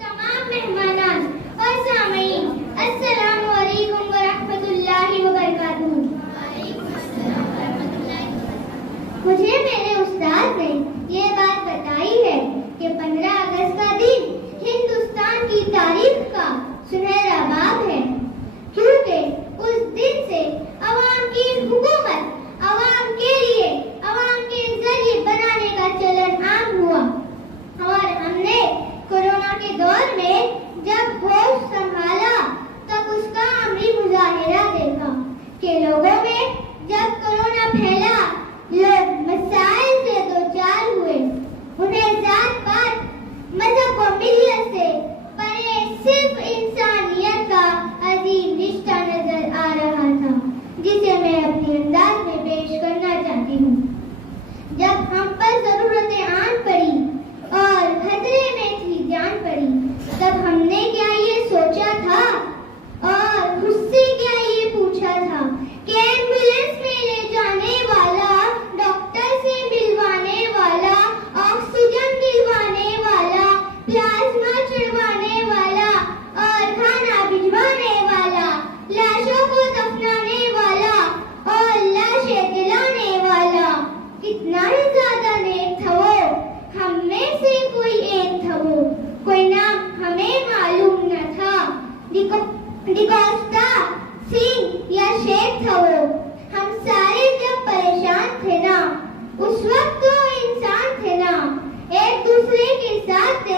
तमाम मेहमानान और सामीन, अस्सलामु अलैकुम व रहमतुल्लाहि व बरकातुहू। मुझे मेरे उस्ताद ने ये बात बताई है कि 15 अगस्त का दिन हिंदुस्तान की तारीख का सुनहरा बाब है, क्योंकि उस दिन से अवाम की हुकूमत अवाम के लिए, अवाम के जरिए बनाने का चलन आम हुआ। और हमने कोरोना के दौर में जब होश संभाला तब उसका अमली मुजाहिरा देखा कि लोगों में जब कोरोना फैला, लोग मसाइल से दो चार हुए। उन्हें जात पात, मजहब व मिल्लत से परे सिर्फ इंसानियत का अजीम रिश्ता नजर आ रहा था, जिसे मैं अपने अंदाज में पेश करना चाहती हूँ। जब हम पर जरूरतें आन पड़ी और खतरे में थी जान पड़ी, तब हमने क्या ये सोचा था और उससे क्या ये पूछा था कि एम्बुलेंस में ले जाने वाला, डॉक्टर से मिलवाने वाला, ऑक्सीजन दिलवाने वाला, प्लाज्मा चढ़वाने वाला और खाना भिजवाने वाला, लाशों को दफनाने वाला और लाशें दिलाने वाला, कितना ही ज्यादा नेक था वो। हम में से कोई एक था वो, कोई नाम हमें मालूम न था, डिकोस्टा, सिंह या शेख था वो। हम सारे जब परेशान थे ना, उस वक्त तो इंसान थे ना, एक दूसरे के साथ थे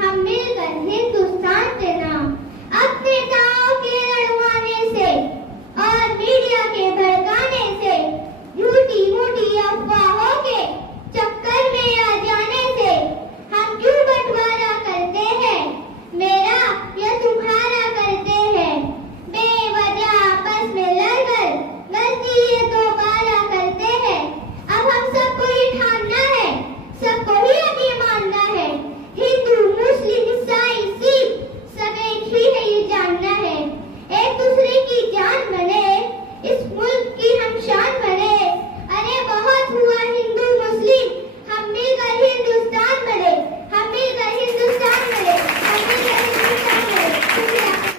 हम मिलकर हिंदुस्तान थे ना। अपने ताओ के लड़वाने से और मीडिया के भड़काने से, झूठी मूठी अफवाह